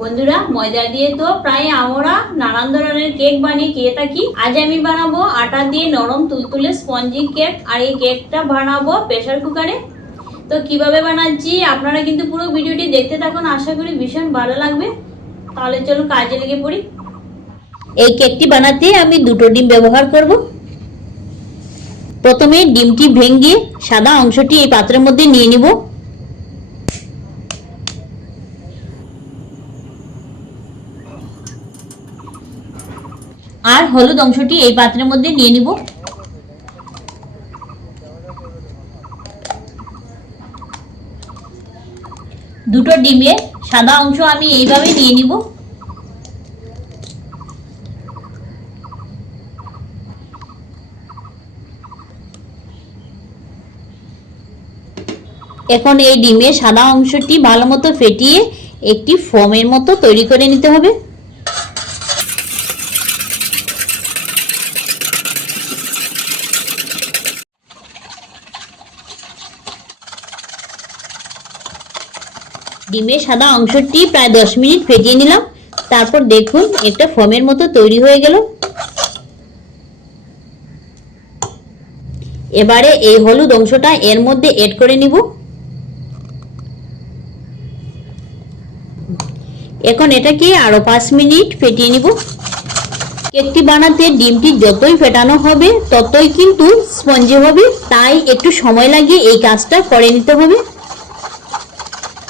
বন্ধুরা ময়দা দিয়ে তো প্রায় আমরা নানান ধরনের কেক বানিয়ে খেয়ে থাকি আজ আমি বানাবো আটা দিয়ে নরম তুলতুলে স্পঞ্জি কেক আর এই কেকটা বানাবো প্রেশার কুকারে তো কিভাবে বানাচ্ছি আপনারা কিন্তু পুরো ভিডিওটি দেখতে থাকুন আশা করি ভীষণ ভালো লাগবে তাহলে চলুন কাজে লেগে পড়ি এই কেকটি বানাতে আমি দুটো ডিম ব্যবহার করব প্রথমে ডিমটি ভেঙে সাদা অংশটি এই পাত্রের মধ্যে নিয়ে নিব আর হলুদ অংশটি এই পাত্রের মধ্যে নিয়ে নিব দুটো ডিমের সাদা অংশ আমি এইভাবে নিয়ে নিব এখন এই ডিমের সাদা অংশটি ভালো মতো ফেটিয়ে একটি ফোমের মতো তৈরি করে নিতে হবে ডিমের সাদা অংশটি প্রায় দশ মিনিট ফেটিয়ে নিলাম তারপর দেখুন একটা ফোমের মতো তৈরি হয়ে গেল এবারে এই হলুদ অংশটা এর মধ্যে এড করে নিব এখন এটাকে আরো পাঁচ মিনিট ফেটিয়ে নিব কেকটি বানাতে ডিমটি যতই ফেটানো হবে ততই কিন্তু স্পঞ্জি হবে তাই একটু সময় লাগিয়ে এই কাজটা করে নিতে হবে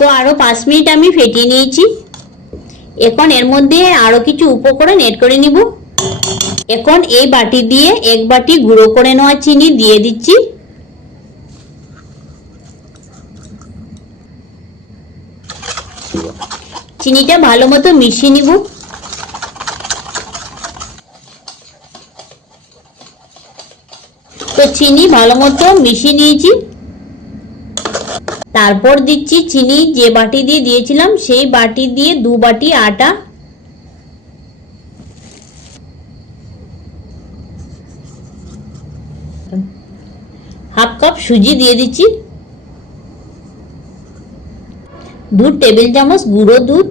তো আরও পাঁচ মিনিট আমি ফেটিয়ে নিয়েছি এখন এর মধ্যে আরও কিছু উপকরণ এড করে নিব এখন এই বাটি দিয়ে এক বাটি গুঁড়ো করে নেওয়া চিনি দিয়ে দিচ্ছি চিনিটা ভালো মতো মিশিয়ে নিব তো চিনি ভালো মতো মিশিয়ে নিয়েছি তারপর দিচ্ছি চিনি যে বাটি দিয়ে দিয়েছিলাম সেই বাটি দিয়ে দু বাটি আটা হাফ কাপ সুজি দিয়ে দিচ্ছি দু টেবিল চামচ গুঁড়ো দুধ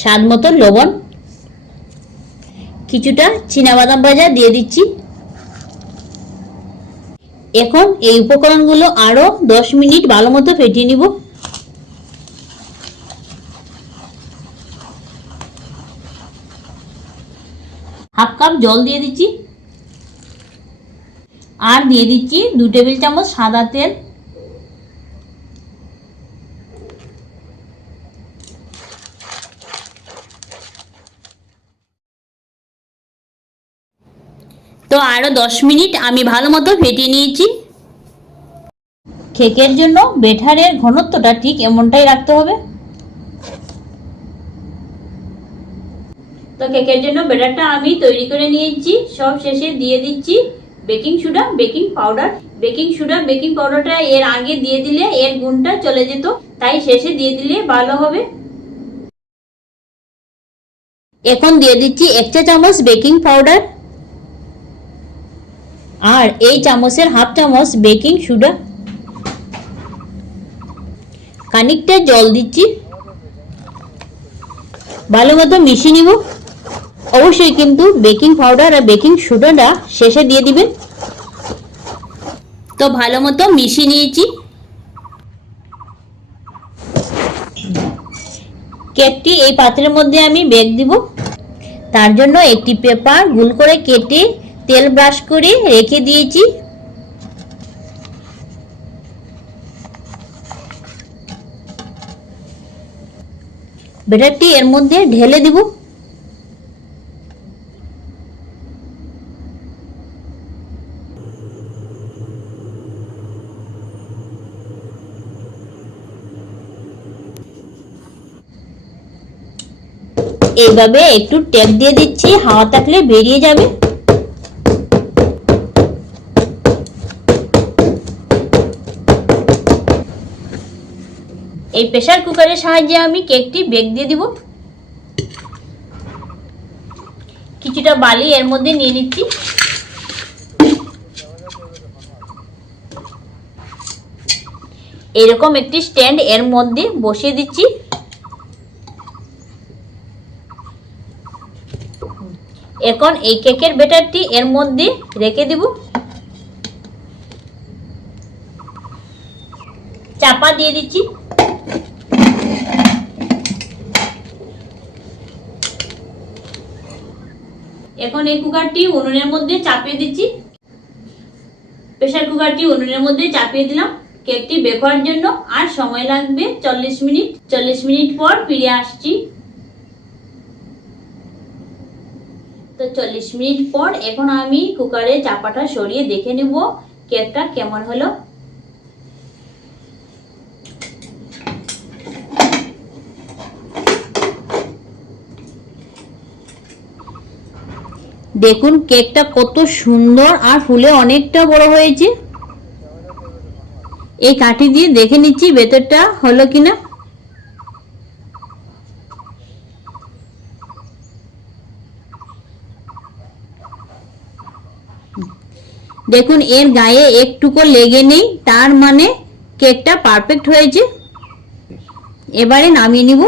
স্বাদ মতো লবণ কিছুটা চিনাবাদাম ভাজা দিয়ে দিচ্ছি এখন এই উপকরণগুলো আরও দশ মিনিট ভালো মতো ফেটিয়ে নিব হাফ কাপ জল দিয়ে দিচ্ছি আর দিয়ে দিচ্ছি দু টেবিল চামচ সাদা তেল তো আরও দশ মিনিট আমি ভালো মতো ফেটিয়ে নিয়েছি কেকের জন্য বেটারের ঘনত্বটা ঠিক এমনটাই রাখতে হবে তো কেকের জন্য বেটারটা আমি তৈরি করে নিয়েছি সব শেষে দিয়ে দিচ্ছি baking soda baking powder baking soda baking পাউডারটা এর আগে দিয়ে দিলে এর গুণটা চলে যেত তাই শেষে দিয়ে দিলে ভালো হবে এখন দিয়ে দিচ্ছি এক চা চামচ বেকিং পাউডার আর এই চামচের হাফ চামচ বেকিং সোডা খানিকটা জল দিচ্ছি ভালো মতো মিশিয়ে নিব অবশ্যই কিন্তু বেকিং পাউডার আর বেকিং সোডাটা শেষে দিয়ে দিবেন তো ভালো মতো মিশিয়ে নিয়েছি কেকটি এই পাত্রের মধ্যে আমি বেক দিব তার জন্য একটি পেপার গুল করে কেটে তেল ব্রাশ করে রেখে দিয়েছি বেটারটি এর মধ্যে ঢেলে দিব এইভাবে একটু টেপ দিয়ে দিচ্ছি হাওয়া থাকলে বেরিয়ে যাবে এই প্রেশার কুকারের সাহায্যে আমি কেকটি বেক দিয়ে দিব কিছুটা বালি এর মধ্যে নিয়ে নিচ্ছি এরকম একটি স্ট্যান্ড এর মধ্যে বসিয়ে দিচ্ছি এখন এই কেকের বেটারটি এর মধ্যে রেখে দিব চাপা দিয়ে দিচ্ছি এখন এই কুকারটি উনুনের মধ্যে চাপিয়ে দিচ্ছি প্রেশার কুকারটি উনুনের মধ্যে চাপিয়ে দিলাম কেকটি বেক হওয়ার জন্য আর সময় লাগবে চল্লিশ মিনিট চল্লিশ মিনিট পর ফিরে আসছি তো চল্লিশ মিনিট পর এখন আমি কুকারে চাপাটা সরিয়ে দেখে নেব কেকটা কেমন হলো দেখুন কেকটা কত সুন্দর আর ফুলে অনেকটা বড় হয়েছে এই কাঠি দিয়ে দেখে নিচ্ছি ভেতরটা হলো কিনা দেখুন এর গায়ে একটুকু লেগে নেই তার মানে কেকটা পারফেক্ট হয়েছে এবারে নামিয়ে নিব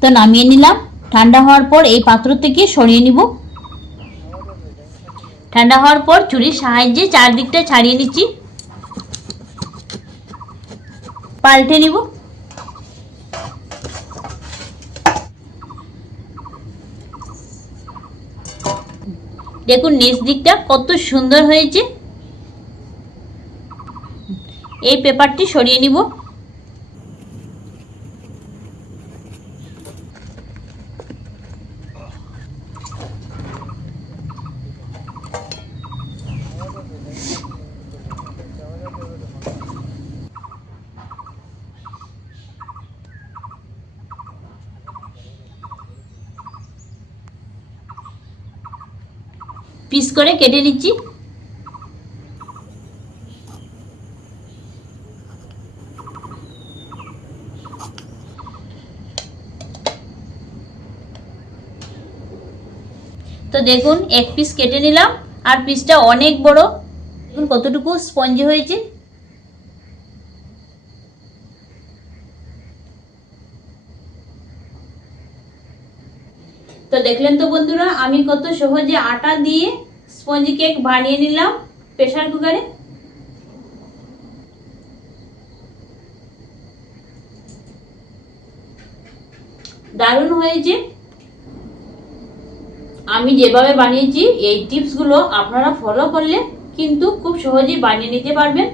তো নামিয়ে নিলাম ঠান্ডা হওয়ার পর এই পাত্র থেকে সরিয়ে নিব ঠান্ডা হওয়ার পর চুরির সাহায্যে চারদিকটা ছাড়িয়ে নিচ্ছি পাল্টে নিব দেখুন নিচ দিকটা কত সুন্দর হয়েছে এই পেপারটি সরিয়ে নিব পিস করে কেটে নিচ্ছি তো দেখুন এক পিস কেটে নিলাম আর পিসটা অনেক বড় দেখুন কতটুকু স্পঞ্জি হয়েছে তো দেখলেন তো বন্ধুরা আমি কত সহজে আটা দিয়ে স্পঞ্জি কেক বানিয়ে নিলাম প্রেশার কুকারে দারুণ হয়েছে আমি যেভাবে বানিয়েছি এই টিপসগুলো আপনারা ফলো করলে কিন্তু খুব সহজেই বানিয়ে নিতে পারবেন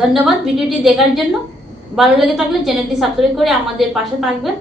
ধন্যবাদ ভিডিওটি দেখার জন্য ভালো লেগে থাকলে চ্যানেলটি সাবস্ক্রাইব করে আমাদের পাশে থাকবেন